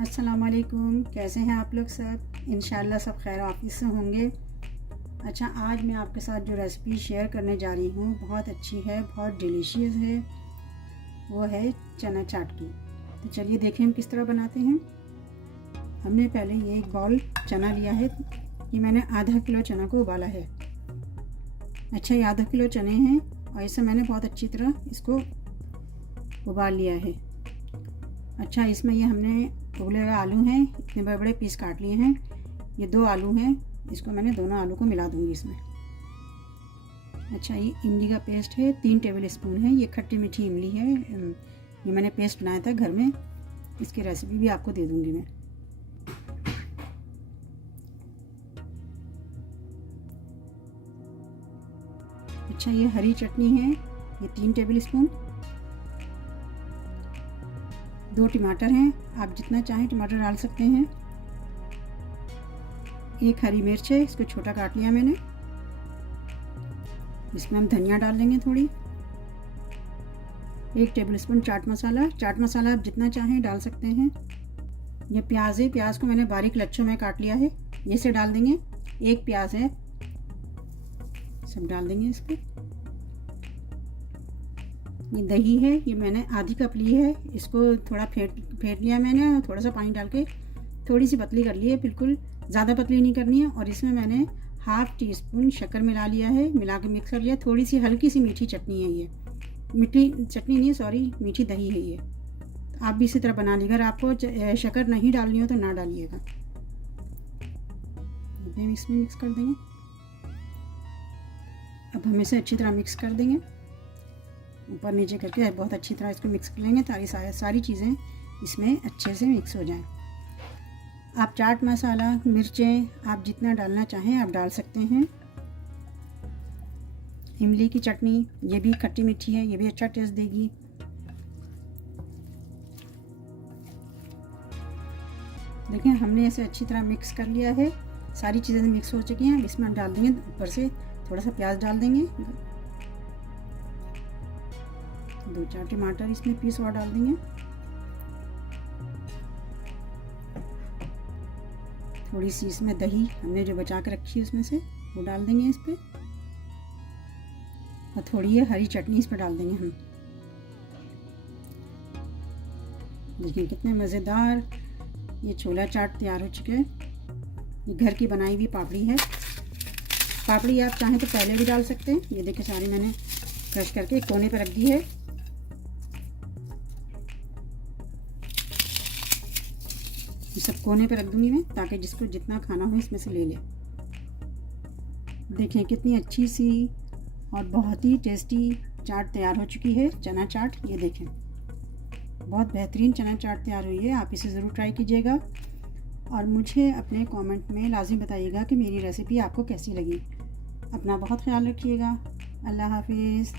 अस्सलाम वालेकुम। कैसे हैं आप लोग सब? इंशाल्लाह सब खैर वाफिस से होंगे। अच्छा, आज मैं आपके साथ जो रेसिपी शेयर करने जा रही हूँ बहुत अच्छी है, बहुत डिलीशियस है। वो है चना चाट की। तो चलिए देखें हम किस तरह बनाते हैं। हमने पहले ये एक बाउल चना लिया है। ये मैंने आधा किलो चना को उबाला है। अच्छा, ये आधा किलो चने हैं और इसे मैंने बहुत अच्छी तरह इसको उबाल लिया है। अच्छा, इसमें ये हमने उबले हुए आलू हैं, इतने बड़े बड़े पीस काट लिए हैं। ये 2 आलू हैं, इसको मैंने दोनों आलू को मिला दूंगी इसमें। अच्छा, ये इमली का पेस्ट है, 3 टेबल स्पून है। ये खट्टी मीठी इमली है, ये मैंने पेस्ट बनाया था घर में। इसकी रेसिपी भी आपको दे दूंगी मैं। अच्छा, ये हरी चटनी है, ये 3 टेबल स्पून। 2 टमाटर हैं, आप जितना चाहें टमाटर डाल सकते हैं। 1 हरी मिर्च है, इसको छोटा काट लिया मैंने। इसमें हम धनिया डाल लेंगे थोड़ी। 1 टेबल स्पून चाट मसाला। चाट मसाला आप जितना चाहें डाल सकते हैं। ये प्याज है, प्याज को मैंने बारीक लच्छों में काट लिया है, ये से डाल देंगे। 1 प्याज है, सब डाल देंगे इस पर। ये दही है, ये मैंने आधी कप ली है, इसको थोड़ा फेंट लिया मैंने और थोड़ा सा पानी डाल के थोड़ी सी पतली कर ली है, बिल्कुल ज़्यादा पतली नहीं करनी है। और इसमें मैंने ½ टीस्पून शक्कर मिला लिया है, मिला के मिक्स कर लिया। थोड़ी सी हल्की सी मीठी चटनी है, ये मीठी चटनी नहीं, सॉरी, मीठी दही है ये। तो आप भी इसी तरह बना लीजिए। अगर आपको शक्कर नहीं डालनी हो तो ना डालिएगा। इसमें मिक्स कर देंगे। अब हम इसे अच्छी तरह मिक्स कर देंगे, ऊपर नीचे करके बहुत अच्छी तरह इसको मिक्स कर लेंगे ताकि सारी चीज़ें इसमें अच्छे से मिक्स हो जाएं। आप चाट मसाला, मिर्चें आप जितना डालना चाहें आप डाल सकते हैं। इमली की चटनी, ये भी खट्टी मीठी है, ये भी अच्छा टेस्ट देगी। देखिए, हमने ऐसे अच्छी तरह मिक्स कर लिया है, सारी चीज़ें मिक्स हो चुकी हैं। इसमें हम डाल देंगे ऊपर से थोड़ा सा प्याज डाल देंगे, 2-4 टमाटर इसमें पीस और डाल देंगे। थोड़ी सी इसमें दही हमने जो बचा के रखी है उसमें से वो डाल देंगे इस पर। और थोड़ी ये हरी चटनी इस पर डाल देंगे हम। देखिए कितने मज़ेदार ये छोला चाट तैयार हो चुके हैं। ये घर की बनाई हुई पापड़ी है। पापड़ी आप चाहें तो पहले भी डाल सकते हैं। ये देखिए सारी मैंने क्रश करके एक कोने पर रख दी है। ये सब कोने पे रख दूंगी मैं ताकि जिसको जितना खाना हो इसमें से ले ले। देखें कितनी अच्छी सी और बहुत ही टेस्टी चाट तैयार हो चुकी है, चना चाट। ये देखें बहुत बेहतरीन चना चाट तैयार हुई है। आप इसे ज़रूर ट्राई कीजिएगा और मुझे अपने कमेंट में लाजिम बताइएगा कि मेरी रेसिपी आपको कैसी लगी। अपना बहुत ख्याल रखिएगा। अल्लाह हाफिज़।